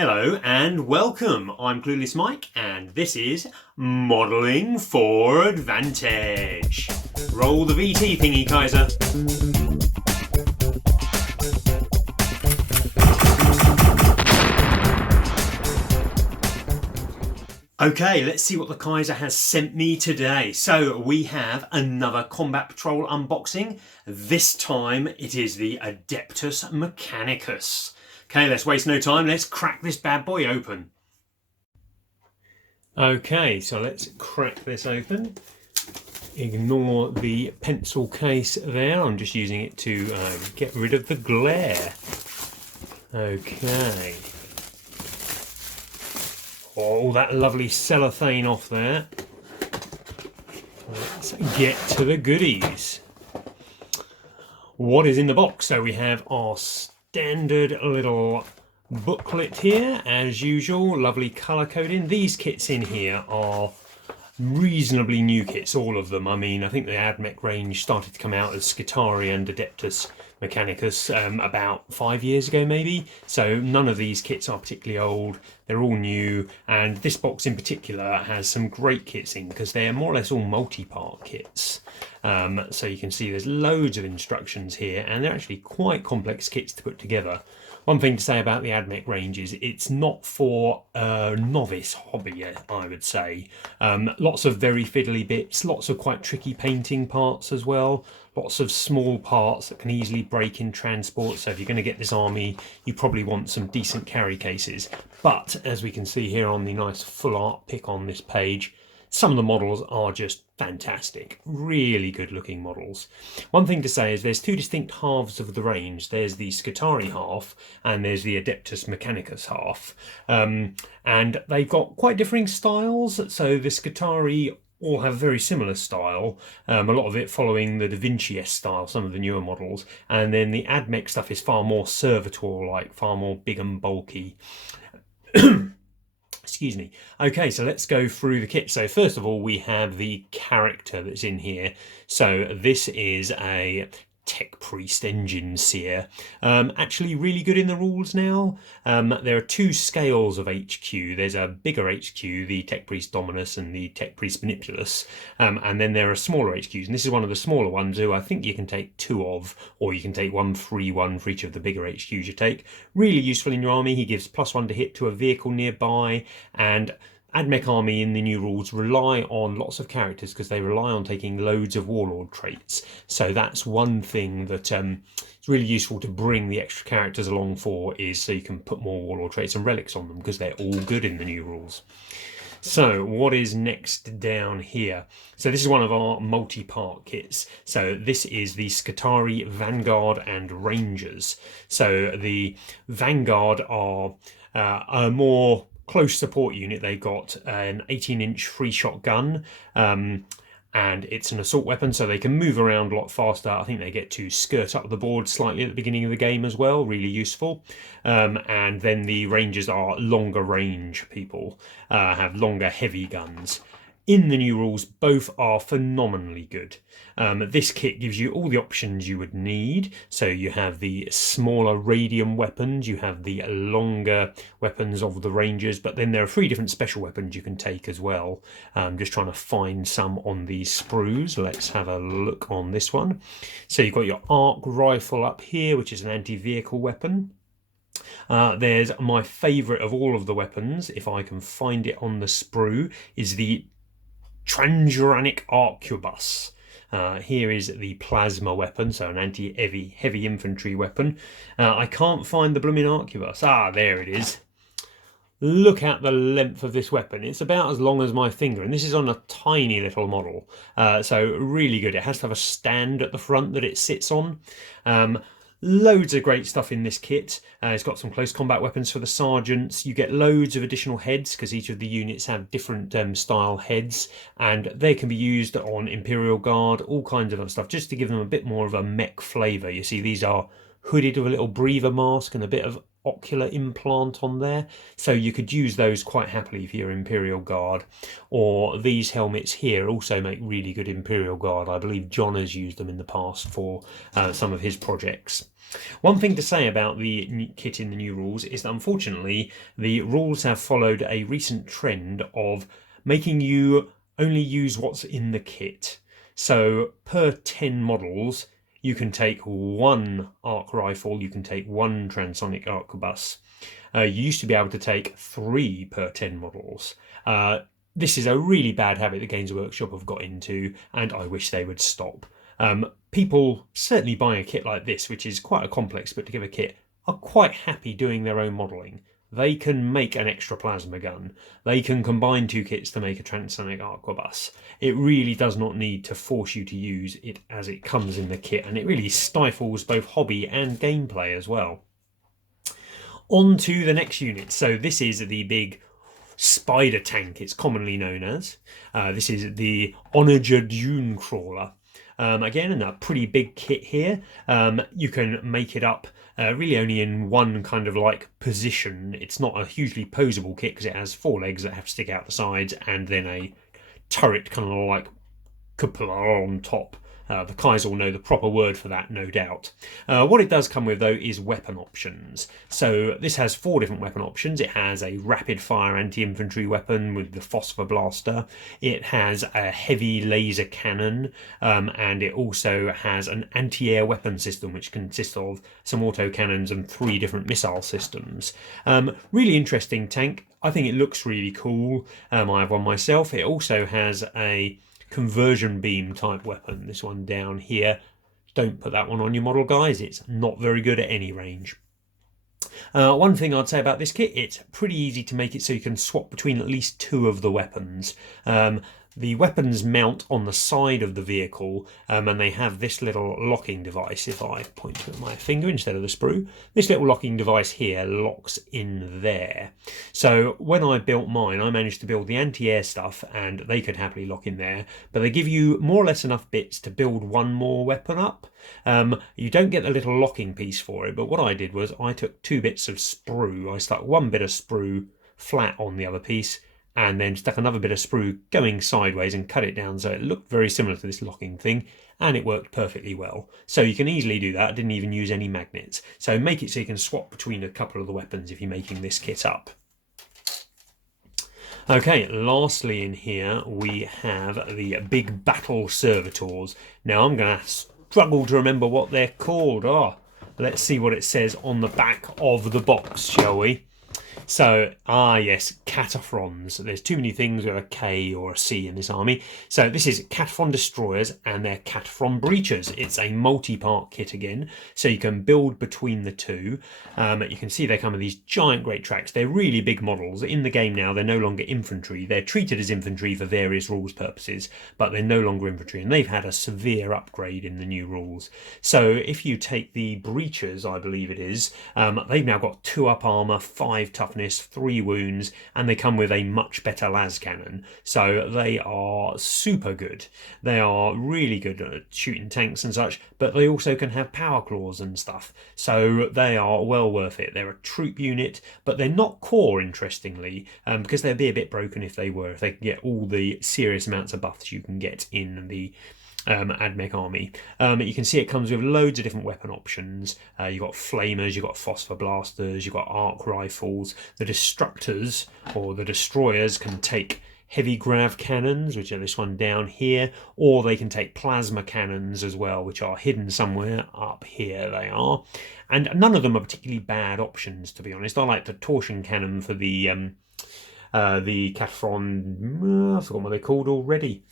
Hello and welcome. I'm Clueless Mike and this is Modelling for Advantage. Roll the VT thingy, Kaiser. Okay, let's see what the Kaiser has sent me today. So we have another Combat Patrol unboxing. This time it is the Adeptus Mechanicus. Okay, let's waste no time. Let's crack this bad boy open. Okay, so let's crack this open. Ignore the pencil case there. I'm just using it to get rid of the glare. Okay. All that lovely cellophane off there. Let's get to the goodies. What is in the box? So we have our standard little booklet here, as usual, lovely colour coding. These kits in here are reasonably new kits, all of them. I mean, I think the AdMech range started to come out as Skitarii and Adeptus Mechanicus about 5 years ago maybe, so none of these kits are particularly old. They're all new, and this box in particular has some great kits in because they're more or less all multi-part kits. So you can see there's loads of instructions here, and they're actually quite complex kits to put together. One thing to say about the AdMech range is it's not for a novice hobby, I would say. Lots of very fiddly bits, lots of quite tricky painting parts as well, lots of small parts that can easily break in transport. So if you're going to get this army, you probably want some decent carry cases. But as we can see here on the nice full art pick on this page, some of the models are just fantastic, really good looking models. One thing to say is there's two distinct halves of the range. There's the Skitarii half and there's the Adeptus Mechanicus half. And they've got quite differing styles. So the Skitarii all have very similar style, a lot of it following the Da Vinci-esque style, some of the newer models. And then the AdMech stuff is far more servitor-like, far more big and bulky. Excuse me. Okay, so let's go through the kit. So first of all, we have the character that's in here. So this is a Tech Priest Engine Seer. Actually really good in the rules now. There are two scales of HQ. There's a bigger HQ, the Tech Priest Dominus and the Tech Priest Manipulus. And then there are smaller HQs. And this is one of the smaller ones who I think you can take two of, or you can take one free one for each of the bigger HQs you take. Really useful in your army. He gives +1 to hit to a vehicle nearby, and AdMech army in the new rules rely on lots of characters because they rely on taking loads of warlord traits. So that's one thing that it's really useful to bring the extra characters along for, is so you can put more warlord traits and relics on them because they're all good in the new rules. So what is next down here? So this is one of our multi-part kits. So this is the Skitarii Vanguard and Rangers. So the Vanguard are a more close support unit. They got an 18-inch free shot gun, and it's an assault weapon, so they can move around a lot faster. I think they get to skirt up the board slightly at the beginning of the game as well, really useful. And then the Rangers are longer range people, have longer heavy guns. In the new rules, both are phenomenally good. This kit gives you all the options you would need. So you have the smaller radium weapons, you have the longer weapons of the Rangers, but then there are 3 different special weapons you can take as well. Just trying to find some on these sprues. Let's have a look on this one. So you've got your arc rifle up here, which is an anti-vehicle weapon. There's my favourite of all of the weapons, if I can find it on the sprue, is the Transuranic Arquebus. Here is the plasma weapon, so an anti-heavy infantry weapon. I can't find the blooming arquebus. Ah, there it is. Look at the length of this weapon. It's about as long as my finger, and this is on a tiny little model. So really good. It has to have a stand at the front that it sits on. Loads of great stuff in this kit. It's got some close combat weapons for the sergeants. You get loads of additional heads because each of the units have different style heads, and they can be used on Imperial Guard, all kinds of other stuff, just to give them a bit more of a mech flavour. You see, these are hooded with a little breather mask and a bit of ocular implant on there, so you could use those quite happily for your Imperial Guard. Or these helmets here also make really good Imperial Guard. I believe John has used them in the past for some of his projects. One thing to say about the kit in the new rules is that unfortunately the rules have followed a recent trend of making you only use what's in the kit. So per 10 models you can take one arc rifle, you can take one transonic arquebus. You used to be able to take 3 per 10 models. This is a really bad habit the Games Workshop have got into, and I wish they would stop. People certainly buying a kit like this, which is quite a complex put together kit, are quite happy doing their own modelling. They can make an extra plasma gun. They can combine 2 kits to make a transonic arquebus. It really does not need to force you to use it as it comes in the kit, and it really stifles both hobby and gameplay as well. On to the next unit. So this is the big spider tank, it's commonly known as. This is the Onager Dune Crawler. Again, a pretty big kit here. You can make it up really only in one kind of like position. It's not a hugely posable kit because it has 4 legs that have to stick out the sides and then a turret kind of like cupola on top. The guys will know the proper word for that, no doubt. What it does come with, though, is weapon options. So this has 4 different weapon options. It has a rapid-fire anti-infantry weapon with the phosphor blaster. It has a heavy laser cannon, and it also has an anti-air weapon system, which consists of some autocannons and 3 different missile systems. Really interesting tank. I think it looks really cool. I have one myself. It also has a conversion beam type weapon, this one down here. Don't put that one on your model, guys. It's not very good at any range. One thing I'd say about this kit, it's pretty easy to make it so you can swap between at least 2 of the weapons. The weapons mount on the side of the vehicle, and they have this little locking device. If I point to my finger instead of the sprue, this little locking device here locks in there. So when I built mine, I managed to build the anti-air stuff, and they could happily lock in there, but they give you more or less enough bits to build one more weapon up. You don't get the little locking piece for it, but what I did was I took 2 bits of sprue. I stuck 1 bit of sprue flat on the other piece, and then stuck another bit of sprue going sideways and cut it down so it looked very similar to this locking thing, and it worked perfectly well. So you can easily do that. I didn't even use any magnets. So make it so you can swap between a couple of the weapons if you're making this kit up. Okay, lastly in here we have the big battle servitors. Now I'm going to struggle to remember what they're called. Let's see what it says on the back of the box, shall we? So, yes, cataphrons. There's too many things with a K or a C in this army. So this is cataphron destroyers and they're cataphron breachers. It's a multi-part kit again, so you can build between the 2. You can see they come with these giant great tracks. They're really big models. In the game now, they're no longer infantry. They're treated as infantry for various rules purposes, but they're no longer infantry, and they've had a severe upgrade in the new rules. So if you take the breachers, I believe it is, they've now got 2 up armor, 5 toughness, 3 wounds, and they come with a much better las cannon. So they are super good. They are really good at shooting tanks and such, but they also can have power claws and stuff. So they are well worth it. They're a troop unit, but they're not core, interestingly, because they'd be a bit broken if they were. If they could get all the serious amounts of buffs you can get in the AdMech army. You can see it comes with loads of different weapon options. You've got flamers, you've got phosphor blasters, you've got arc rifles. The destructors, or the destroyers, can take heavy grav cannons, which are this one down here, or they can take plasma cannons as well, which are hidden somewhere up here. They are, and none of them are particularly bad options, to be honest. I like the torsion cannon for the Cataphrone, I forgot what they're called already,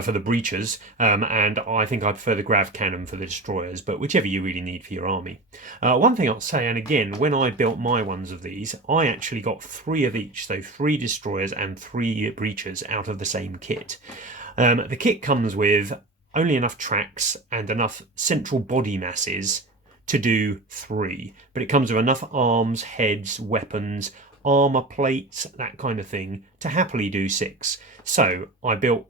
for the breachers, and I think I prefer the grav cannon for the destroyers, but whichever you really need for your army. One thing I'll say, and again, when I built my ones of these, I actually got 3 of each, so 3 destroyers and 3 breachers out of the same kit. The kit comes with only enough tracks and enough central body masses to do 3, but it comes with enough arms, heads, weapons, armour plates, that kind of thing, to happily do 6. So I built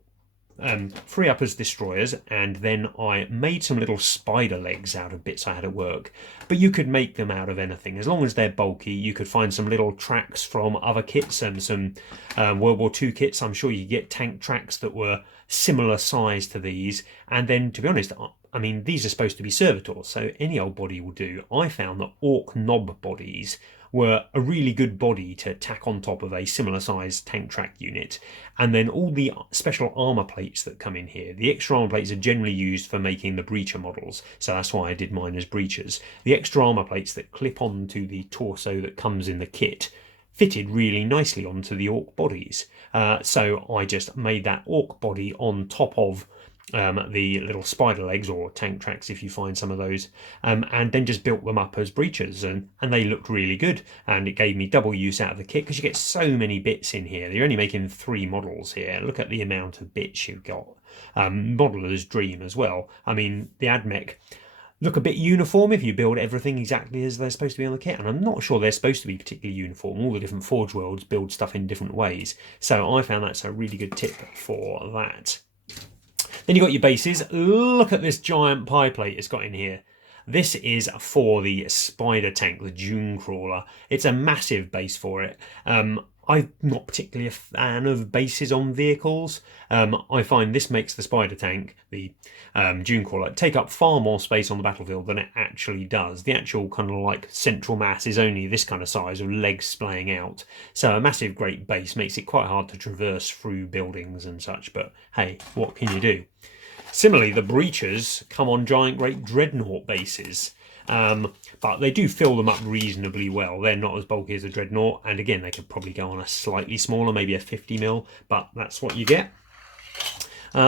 free up as destroyers, and then I made some little spider legs out of bits I had at work. But you could make them out of anything as long as they're bulky. You could find some little tracks from other kits and some World War II kits. I'm sure you get tank tracks that were similar size to these. And then, to be honest, I mean, these are supposed to be servitors, so any old body will do. I found that orc knob bodies were a really good body to tack on top of a similar sized tank track unit. And then all the special armour plates that come in here, the extra armour plates are generally used for making the breacher models, so that's why I did mine as breachers. The extra armour plates that clip onto the torso that comes in the kit fitted really nicely onto the orc bodies. So I just made that orc body on top of the little spider legs, or tank tracks if you find some of those, and then just built them up as breachers, and they looked really good, and it gave me double use out of the kit because you get so many bits in here. You're only making 3 models here. Look at the amount of bits you've got. Modeller's dream as well. I mean, the AdMech look a bit uniform if you build everything exactly as they're supposed to be on the kit, and I'm not sure they're supposed to be particularly uniform. All the different Forge Worlds build stuff in different ways, so I found that's a really good tip for that. Then you've got your bases. Look at this giant pie plate it's got in here. This is for the spider tank, the Dune Crawler. It's a massive base for it. I'm not particularly a fan of bases on vehicles. I find this makes the spider tank, the Dune Crawler, take up far more space on the battlefield than it actually does. The actual kind of like central mass is only this kind of size with legs splaying out. So a massive great base makes it quite hard to traverse through buildings and such, but hey, what can you do? Similarly, the breachers come on giant great dreadnought bases. But they do fill them up reasonably well. They're not as bulky as a dreadnought, and again, they could probably go on a slightly smaller, maybe a 50mm, but that's what you get.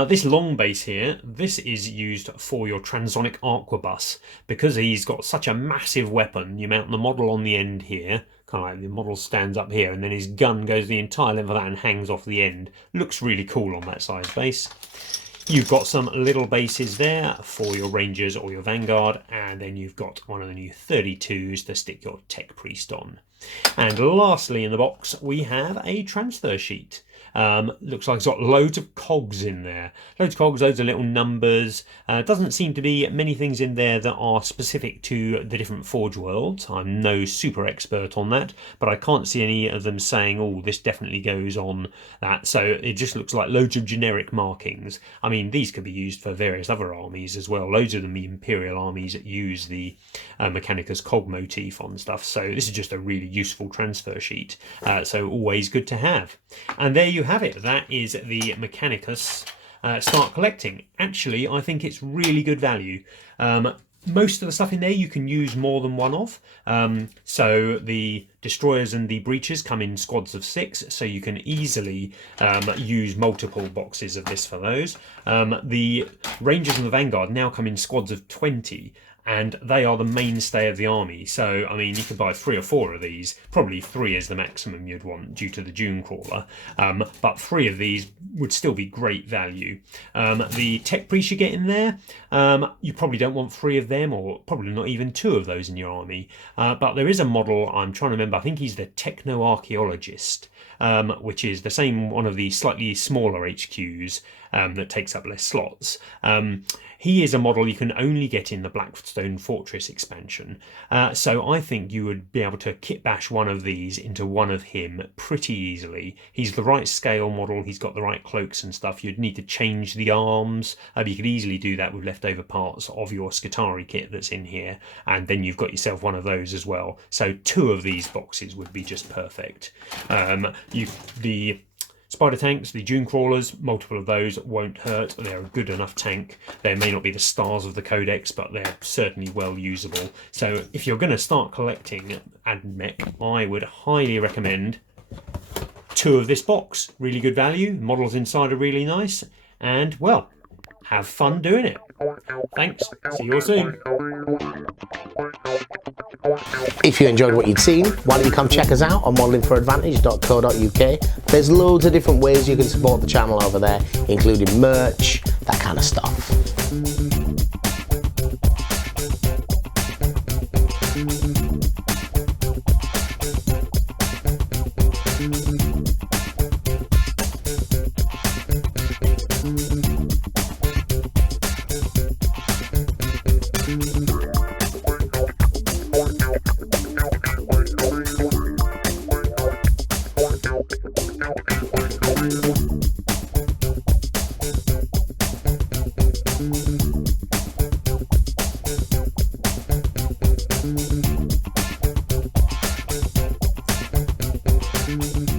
This long base here, this is used for your transonic arquebus. Because he's got such a massive weapon, you mount the model on the end here, kind of like the model stands up here, and then his gun goes the entire length of that and hangs off the end. Looks really cool on that size base. You've got some little bases there for your Rangers or your Vanguard, and then you've got one of the new 32s to stick your Tech Priest on. And lastly in the box, we have a transfer sheet. Looks like it's got loads of cogs in there. Loads of cogs, loads of little numbers. Doesn't seem to be many things in there that are specific to the different Forge Worlds. I'm no super expert on that, but I can't see any of them saying, oh, this definitely goes on that. So it just looks like loads of generic markings. I mean, these could be used for various other armies as well. Loads of them, the Imperial armies that use the Mechanicus cog motif on stuff. So this is just a really useful transfer sheet. So always good to have. And there you have it. That is the Mechanicus Start Collecting. Actually, I think it's really good value. Most of the stuff in there you can use more than one of. So the destroyers and the breachers come in squads of 6, so you can easily use multiple boxes of this for those. The Rangers and the Vanguard now come in squads of 20. And they are the mainstay of the army. So, I mean, you could buy 3 or 4 of these. Probably 3 is the maximum you'd want due to the Dune Crawler. But 3 of these would still be great value. The Tech Priest you get in there, you probably don't want 3 of them, or probably not even 2 of those in your army. But there is a model, I'm trying to remember, I think he's the Techno-Archaeologist, which is the same one of the slightly smaller HQs that takes up less slots. He is a model you can only get in the Blackstone Fortress expansion. So I think you would be able to kit bash one of these into one of him pretty easily. He's the right scale model, he's got the right cloaks and stuff. You'd need to change the arms. You could easily do that with leftover parts of your Skitarii kit that's in here. And then you've got yourself one of those as well. So 2 of these boxes would be just perfect. The Spider tanks, the Dune Crawlers, multiple of those won't hurt. They're a good enough tank. They may not be the stars of the Codex, but they're certainly well usable. So if you're going to start collecting AdMech, I would highly recommend 2 of this box. Really good value. Models inside are really nice. And, well, have fun doing it. Thanks. See you all soon. If you enjoyed what you'd seen, why don't you come check us out on modelingforadvantage.co.uk. There's loads of different ways you can support the channel over there, including merch, that kind of stuff. Cheers.